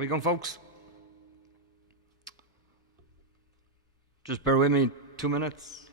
How we going, folks? Just bear with me 2 minutes.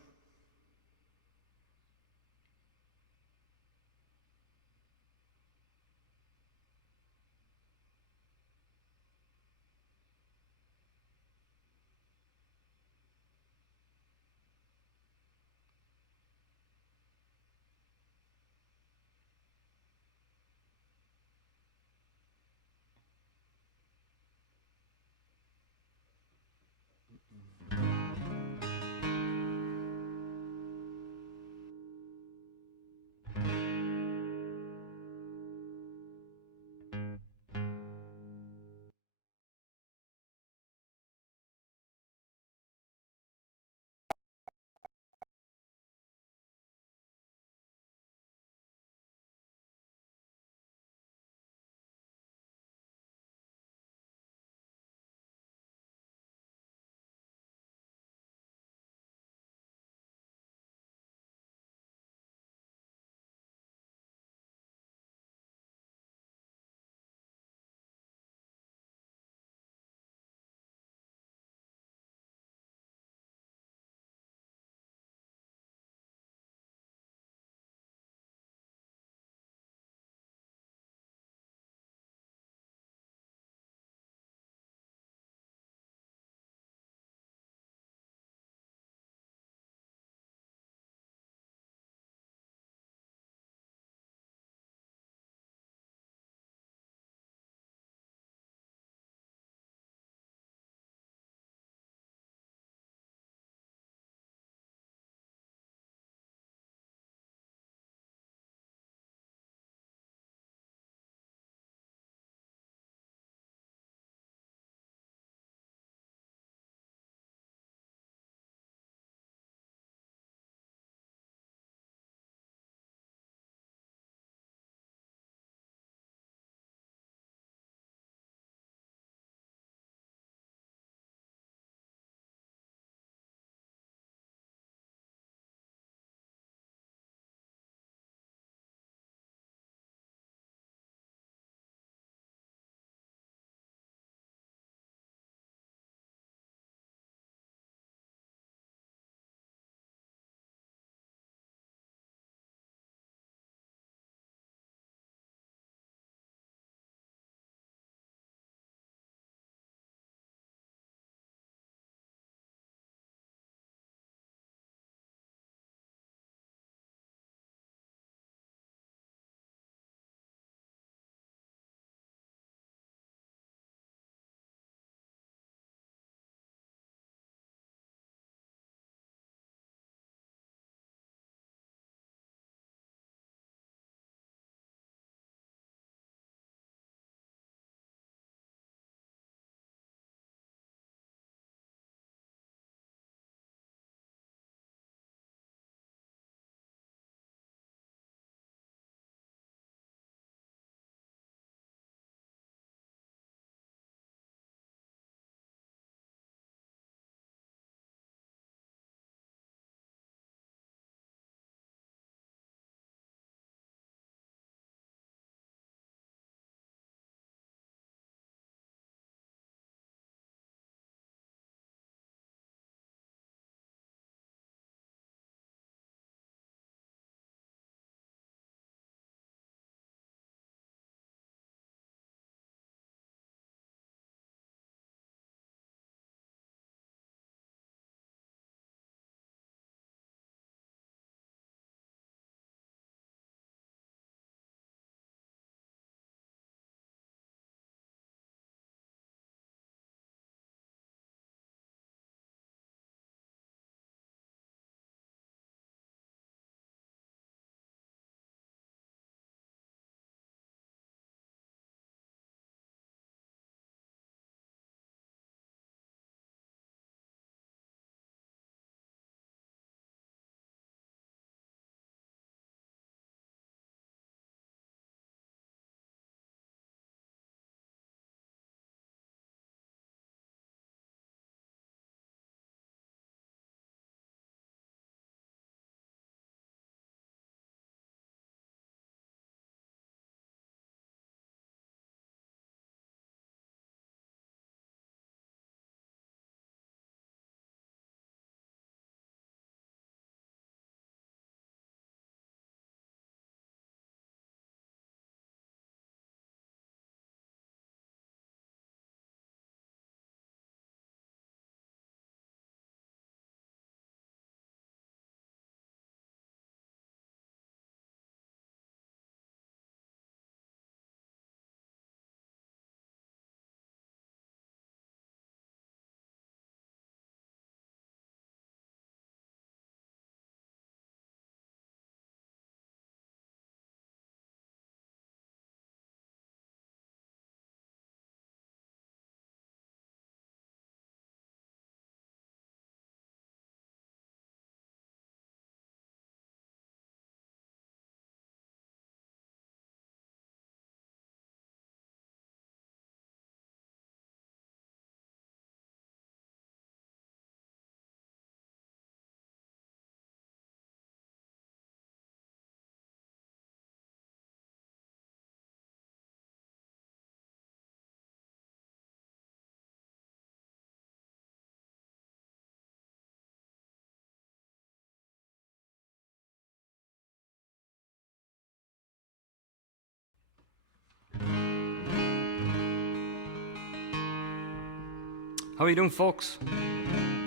How are you doing, folks?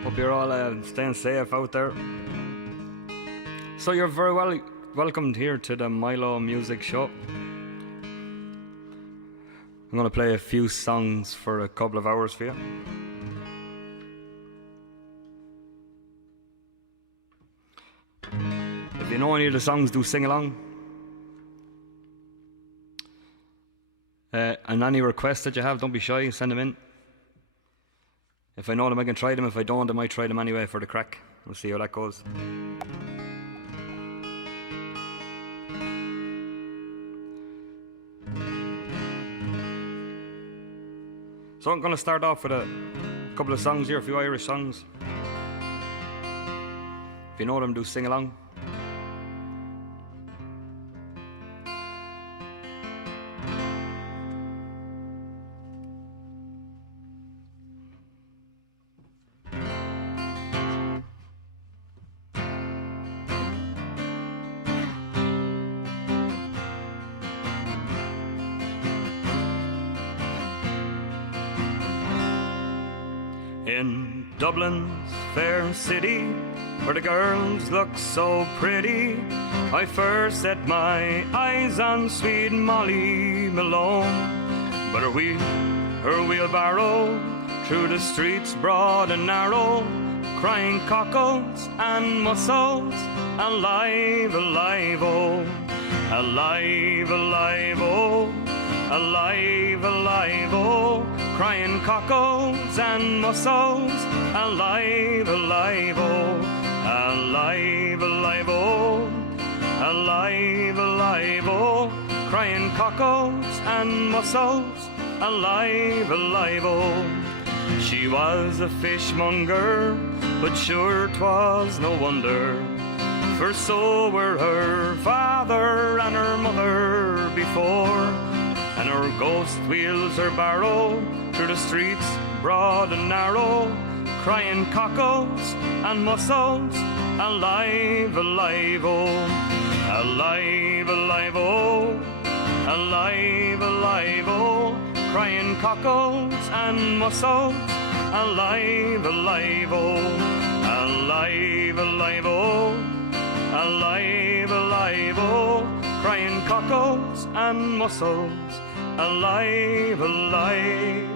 Hope you're all staying safe out there. So you're very welcomed here to the Mylo Music Show. I'm going to play a few songs for a couple of hours for you. If you know any of the songs, do sing along. And any requests that you have, don't be shy, send them in. If I know them, I can try them. If I don't, I might try them anyway for the crack. We'll see how that goes. So I'm going to start off with a couple of songs here, a few Irish songs. If you know them, do sing along. In Dublin's fair city, where the girls look so pretty, I first set my eyes on sweet Molly Malone. But her wheelbarrow through the streets broad and narrow, crying cockles and mussels, alive, alive, oh, alive, alive, oh, alive, alive, oh, crying cockles and mussels, alive, alive, oh, alive, alive, oh, alive, alive, oh, crying cockles and mussels, alive, alive, oh. She was a fishmonger, but sure 'twas no wonder, for so were her father and her mother before, and her ghost wheels her barrow through the streets broad and narrow, crying cockles and mussels, alive, alive, oh, alive, alive, oh, alive, alive, oh, crying cockles and mussels, alive, alive, oh, alive, alive, oh, alive, alive, oh, crying cockles and mussels, alive, alive.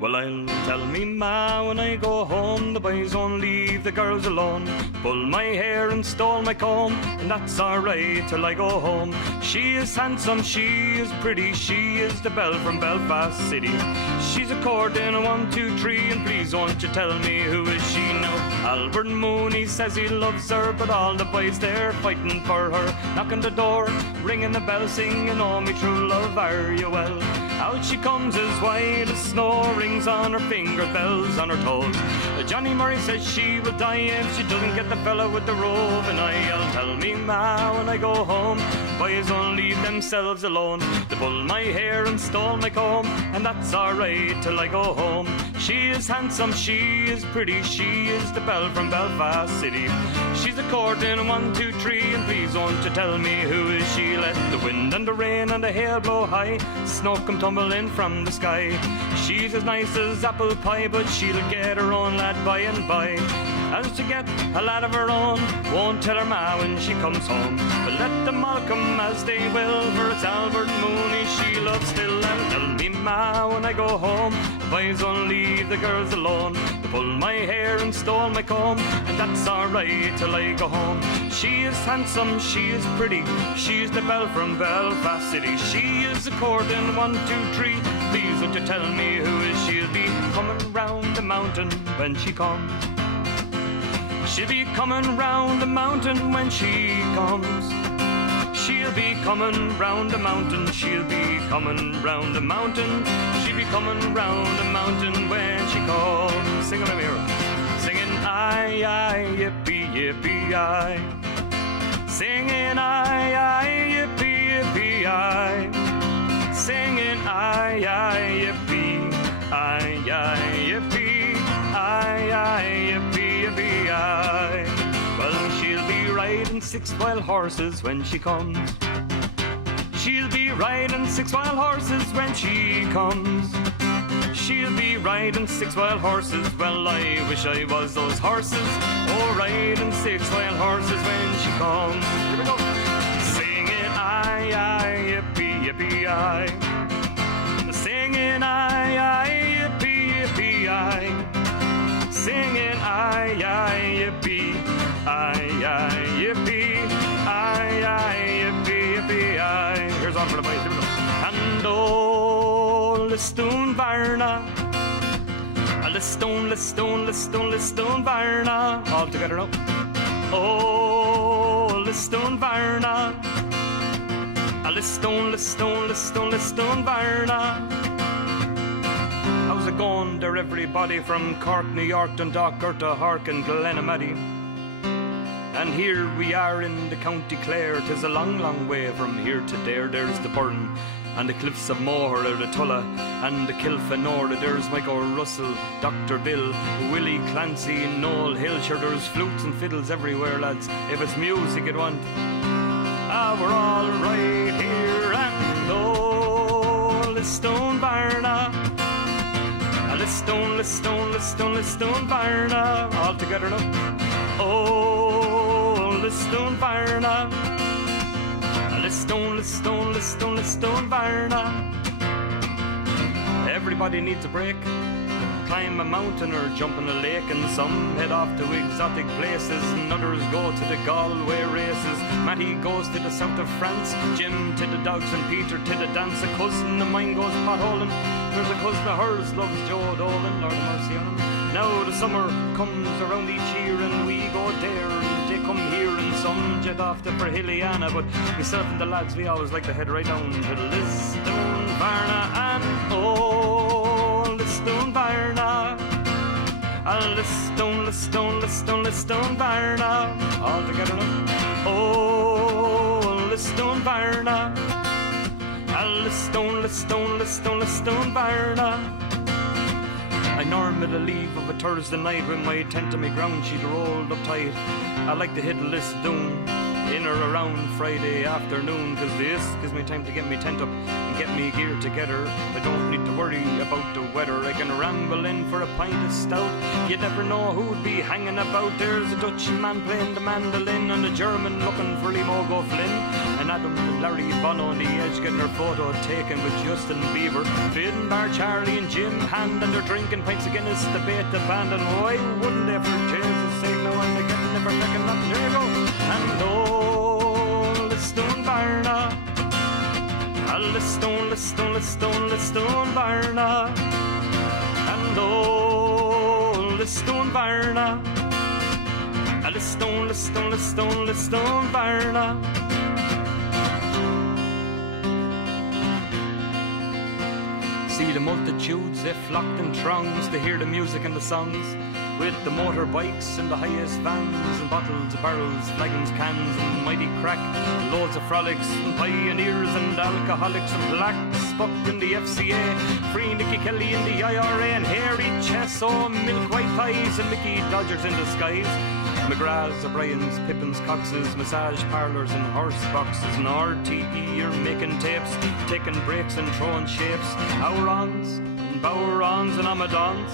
Well, I'll tell me ma when I go home, the boys won't leave the girls alone. Pull my hair and stole my comb, and that's alright till I go home. She is handsome, she is pretty, she is the belle from Belfast City. She's a courting a 1, 2, 3, and please won't you tell me who is she now? Albert Mooney says he loves her, but all the boys there fighting for her, knocking the door, ringing the bell, singing, oh me true love, are you well? Out she comes as white as snow, rings on her fingers, bells on her toes. Johnny Murray says she will die if she doesn't get the fella with the robe. And I'll tell me ma when I go home, boys won't leave themselves alone. They pulled my hair and stole my comb, and that's alright till I go home. She is handsome, she is pretty, she is the belle from Belfast City. She's a courting 1, 2, 3, and please won't you tell me who is she? Let the wind and the rain and the hail blow high, snow come tumbling from the sky. She's as nice as apple pie, but she'll get her own lad by and by. And to get a lad of her own, won't tell her ma when she comes home. But let them all come as they will, for it's Albert Mooney she loves still. And tell me ma when I go home, the boys won't leave the girls alone. They pull my hair and stole my comb, and that's alright till I go home. She is handsome, she is pretty, she's the belle from Belfast City. She is a courting 1, 2, 3, please won't you tell me who is she'll be coming round the mountain when she comes. She'll be coming round the mountain when she comes. She'll be coming round the mountain, she'll be coming round the mountain. She'll be coming round the mountain when she comes. Sing it with me, singing aye, aye, yippee, yippee, aye. Singing aye, aye, yippee, yippee, aye. Singing aye, aye, yippee, aye, aye, yippee, aye, aye, yippee, yippee, aye. Well, she'll be riding 6 wild horses when she comes. She'll be riding 6 wild horses when she comes. She'll be riding 6 wild horses. Well, I wish I was those horses. Oh, riding 6 wild horses when she comes. Here we go. Singing aye, aye, yippee, yippee, aye. Singing aye, aye, yippee, yippee, aye. Singing aye, aye, yippee, aye, aye, yippee, aye, aye, yippee, yippee, aye. Here's on for the boys. Here we go. And oh, Listone Varna. Listone, Listone, Listone, Listone Varna. All together now. Oh, Listone Varna. Listone, Listone, Listone, Listone Varna. How's it going there, everybody from Cork, New York, Dundalk, Urta, Hark and Glenamaddy? And here we are in the County Clare. 'Tis a long, long way from here to there. There's the Burn and the cliffs of Moher, the Tulla and the Kilfenora. There's Michael Russell, Dr. Bill, Willie Clancy, Noel Hill. Sure, there's flutes and fiddles everywhere, lads. If it's music you want, we're all right here. And oh, Listone Varna. Listone, Listone, Listone, Listone Varna. All together now. Oh, Listone Varna. Listone, Listone, Listone, Listone Varna. Everybody needs a break. Climb a mountain or jump in a lake, and some head off to exotic places, and others go to the Galway races. Matty goes to the south of France, Jim to the dogs, and Peter to the dance. A cousin of mine goes potholing. There's a cousin of hers loves Joe Dolan, Lord have mercy on him. Now the summer comes around each year, and we go there, and they come here, and some jet off to Verhilliana. But myself and the lads, we always like to head right down to Listone Varna. And oh, Listone Varna. Listone, Listone, Listone, Listone Varna. All together now. Oh, Listone Varna. Listone, Listone, Listone, Listone Varna. I normally leave of a Thursday night with my tent on my ground sheet rolled up tight. I like to hit Listone in or around Friday afternoon, 'cause this gives me time to get me tent up and get me gear together. I don't need to worry about the weather. I can ramble in for a pint of stout. You never know who'd be hanging about. There's a Dutch man playing the mandolin, and a German looking for Limogo Flynn, and Adam and Larry Bono on the edge getting their photo taken with Justin Bieber, Finn Bar Charlie and Jim Hand, and they're drinking pints of Guinness to bait the band. And why wouldn't they, for Jesus' sake? Now and they're getting never picking nothing. Here you go. And oh, Listone Varna. Listone, Listone, Listone, Listone Varna. And oh, Listone Varna. Listone, Listone, Listone, Listone Varna. See the multitudes, they flocked in throngs to hear the music and the songs, with the motorbikes and the highest vans, and bottles, barrels, flagons, cans, and mighty crack, loads of frolics, and pioneers, and alcoholics, and blacks, Buck in the FCA, Free Nicky Kelly in the IRA, and hairy chests, oh, milk white ties, and Mickey Dodgers in disguise. McGraths, O'Briens, Pippins, Coxes, massage parlours and horse boxes, and RTE are making tapes, taking breaks and throwing shapes, Aurons and Bowerons and Amadons.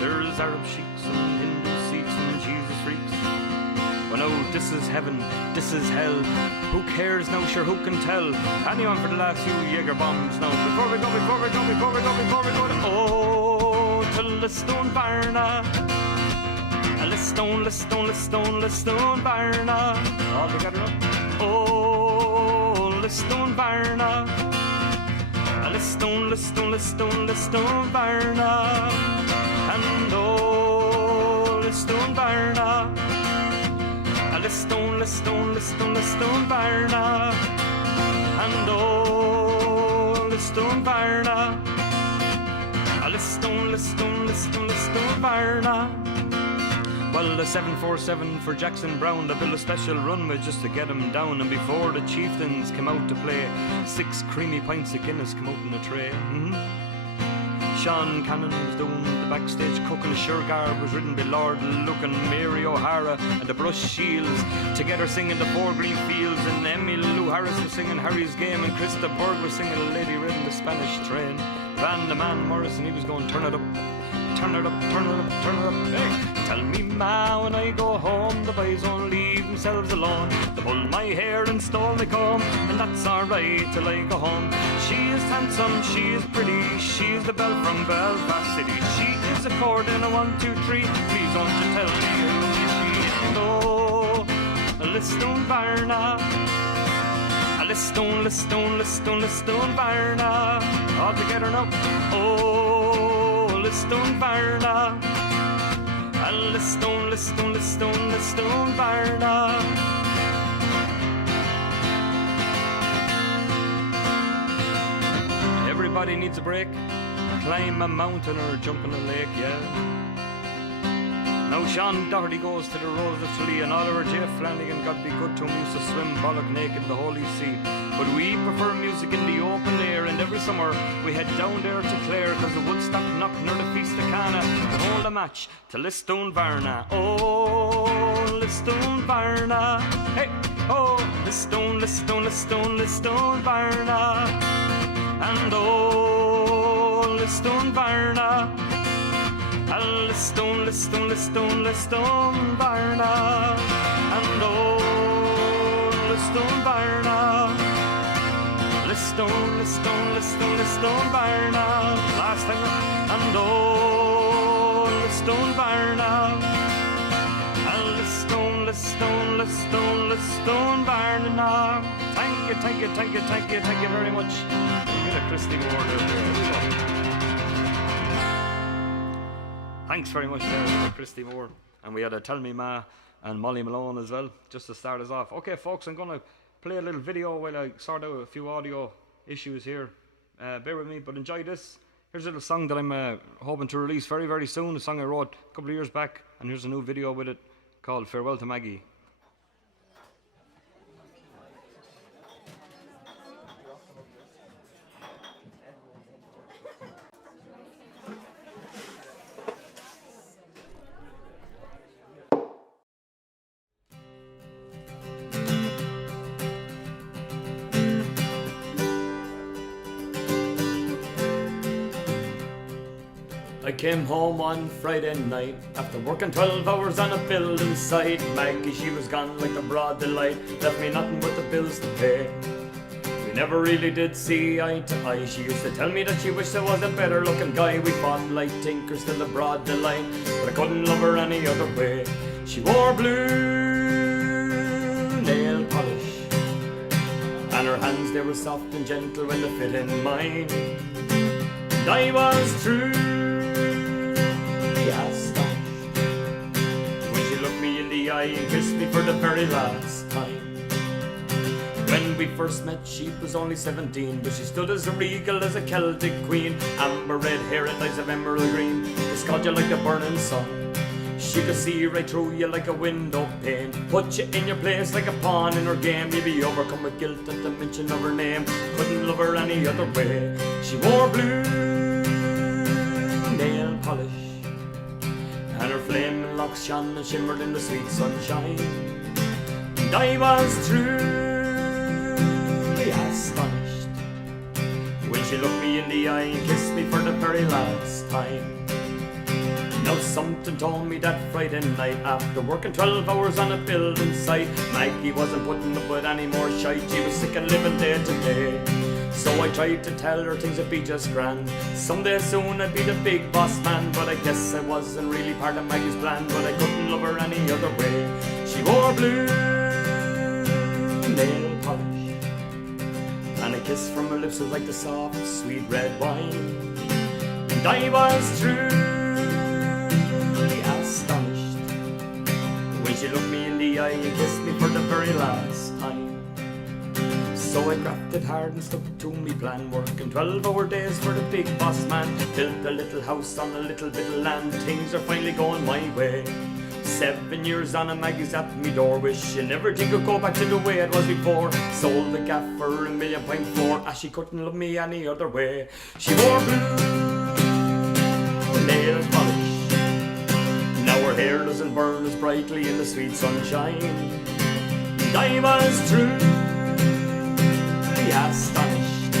There's Arab sheiks and Hindu Sikhs and Jesus freaks. Well, no, this is heaven, this is hell. Who cares now? Sure, who can tell? Anyone for the last few Jaeger bombs now. Before we go to oh, to Listone Varna. Listone, Listone, Listone, Listone Varna. All together up. Oh, Listone Varna. Listone, Listone, Listone, Listone Varna. And oh, Listone Varna. Listone, Listone, Listone, Listone Varna. And oh, Listone Varna. Listone, Listone, Listone, Listone Varna. Well, the 747 for Jackson Brown, they built a special runway just to get him down. And before the chieftains came out to play, 6 creamy pints of Guinness come out in a tray. Sean Cannon was doing the backstage cooking. The Suregar was ridden by Lord Luke and Mary O'Hara and the Brush Shields, together singing the Four Green Fields. And Emmy Lou Harris was singing Harry's Game, and Krista Berg was singing A Lady Ridden the Spanish Train. and the man Morrison, he was going, turn it up, turn it up, turn it up, turn it up. Hey, tell me, ma, when I go home, the boys won't leave themselves alone. They pull my hair and stole my comb, and that's alright till I go home. She is handsome, she is pretty, she is the belle from Belfast City. She is a chord in a 1, 2, 3. Please don't you tell me who she is. No, Listone Varna. Listone, Listone, Listone, Listone Varna. All together now. Oh, Listone Varna. Listone, Listone, Listone, Listone Varna. Everybody needs a break. Climb a mountain or jump in a lake, yeah. Now Sean Doherty goes to the Rose of Tralee, and Oliver J. Flanagan, God be good to him, used to swim bollock naked in the Holy See. But we prefer music in the open air, and every summer we head down there to Clare, cause the Woodstock Knock nor the Feast of Cana to hold a match to Listone Varna. Oh, Listone Varna. Hey, oh, Listone, Listone, Listone, Listone Varna. And oh, Listone Varna. Listone, Listone, Listone, Listone Varna. And oh, Listone Varna. Listone, Listone, Listone, Listone Varna. Last time. And oh, Listone Varna. Listone, Listone, Listone, Listone Varna. Thank you, thank you, thank you, thank you, thank you very much. You get a Christy Ward out there. Thanks very much there, Christy Moore. And we had a Tell Me Ma and Molly Malone as well, just to start us off. Okay, folks, I'm going to play a little video while I sort out a few audio issues here. Bear with me, but enjoy this. Here's a little song that I'm hoping to release very, very soon. A song I wrote a couple of years back, and here's a new video with it called Farewell to Maggie. I came home one Friday night after working 12 hours on a building site. Maggie, she was gone like the broad daylight, left me nothing but the bills to pay. We never really did see eye to eye. She used to tell me that she wished there was a better looking guy. We fought like tinkers till the broad daylight, but I couldn't love her any other way. She wore blue nail polish, and her hands, they were soft and gentle when they fit in mine. And I was truly astonished when she looked me in the eye and kissed me for the very last time. When we first met, she was only 17, but she stood as regal as a Celtic queen. Amber red hair and eyes of emerald green, they scored you like the burning sun. She could see right through you like a window pane, put you in your place like a pawn in her game. You'd be overcome with guilt at the mention of her name, couldn't love her any other way. She wore blue nail polish, and her flaming locks shone and shimmered in the sweet sunshine. And I was truly astonished when she looked me in the eye and kissed me for the very last time. Now something told me that Friday night, after working 12 hours on a building site, Maggie wasn't putting up with any more shite. She was sick of living day to day. So I tried to tell her things would be just grand, someday soon I'd be the big boss man. But I guess I wasn't really part of Maggie's plan, but I couldn't love her any other way. She wore blue nail polish, and a kiss from her lips was like the soft, sweet red wine. And I was truly astonished when she looked me in the eye and kissed me for the very last time. So I grafted hard and stuck to me plan, working 12-hour days for the big boss man. Built a little house on a little bit of land, things are finally going my way. 7 years on and Maggie's at me door, wishing everything could go back to the way it was before. Sold the gaff for £1.4 million, as she couldn't love me any other way. She wore blue nail polish, now her hair doesn't burn as brightly in the sweet sunshine. And I was truly astonished,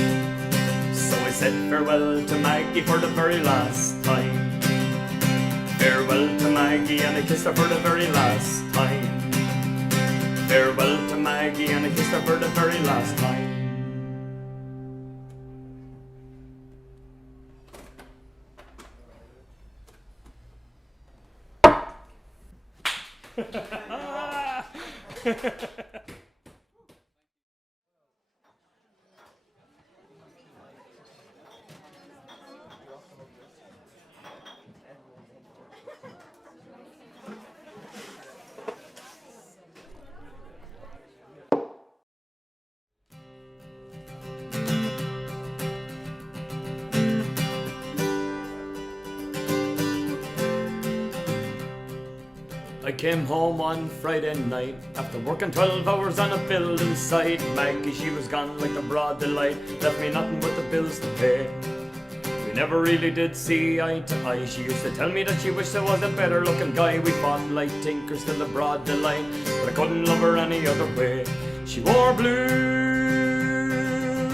so I said farewell to Maggie for the very last time. Farewell to Maggie, and I kissed her for the very last time. Farewell to Maggie, and I kissed her for the very last time. I came home on Friday night after working 12 hours on a building site. Maggie, she was gone like the broad daylight, left me nothing but the bills to pay. We never really did see eye to eye. She used to tell me that she wished there was a better looking guy. We fought like tinkers till the broad daylight, but I couldn't love her any other way. She wore blue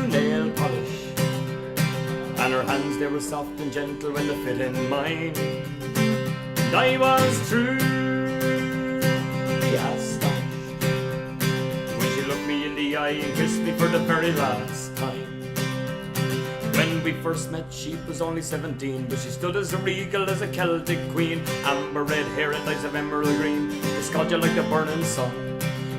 nail polish, and her hands, they were soft and gentle when they fit in mine. And I was truly astonished when she looked me in the eye and kissed me for the very last time. When we first met, she was only 17, but she stood as regal as a Celtic queen. Amber red hair and eyes of emerald green, they scored you like the burning sun.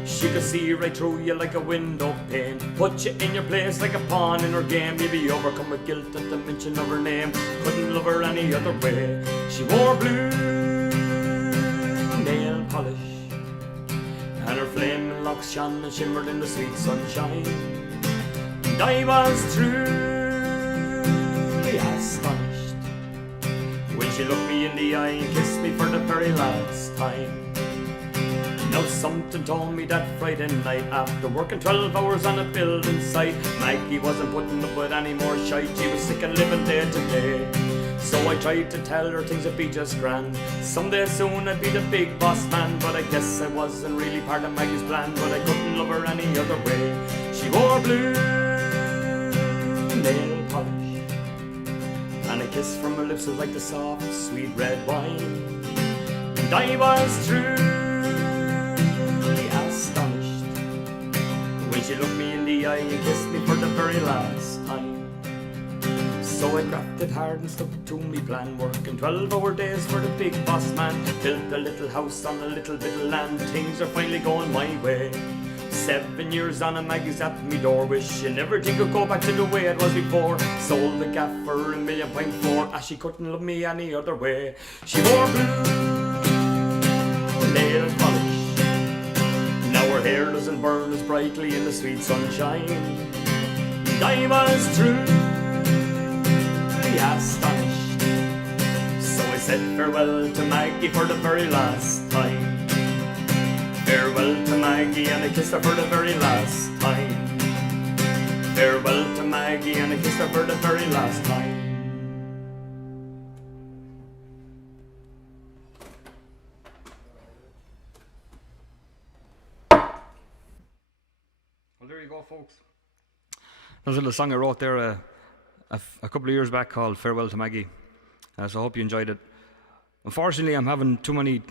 She could see right through you like a window pane, put you in your place like a pawn in her game. You'd be overcome with guilt at the mention of her name, couldn't love her any other way. She wore blue nail polish, and her flaming locks shone and shimmered in the sweet sunshine. And I was truly astonished when she looked me in the eye and kissed me for the very last time. Now something told me that Friday night, after working 12 hours on a building site, Maggie wasn't putting up with any more shite. She was sick of living day to day. So I tried to tell her things would be just grand, someday soon I'd be the big boss man. But I guess I wasn't really part of Maggie's plan, but I couldn't love her any other way. She wore blue nail polish, and a kiss from her lips was like the soft, sweet red wine. And I was truly astonished when she looked me in the eye and kissed me for the very last time. So I grafted hard and stuck to me plan, working 12-hour days for the big boss man. Built a little house on a little bit of land, things are finally going my way. 7 years on and Maggie's at me door, wishing everything could go back to the way it was before. Sold the gaff for £1.4 million, as she couldn't love me any other way. She wore blue nail polish, now her hair doesn't burn as brightly in the sweet sunshine. And I was truly astonished, so I said farewell to Maggie for the very last time. Farewell to Maggie, and I kissed her for the very last time. Farewell to Maggie, and I kissed her for the very last time. Well, there you go, folks. There's a little song I wrote there a couple of years back called Farewell to Maggie. So I hope you enjoyed it. Unfortunately, I'm having too many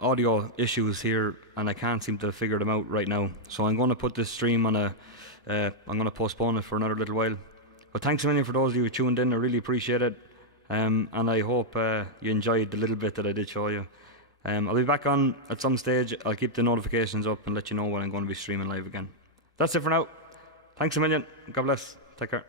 audio issues here and I can't seem to figure them out right now. So I'm going to put this stream on I'm going to postpone it for another little while. But thanks a million for those of you who tuned in. I really appreciate it. And I hope you enjoyed the little bit that I did show you. I'll be back on at some stage. I'll keep the notifications up and let you know when I'm going to be streaming live again. That's it for now. Thanks a million. God bless. Take care.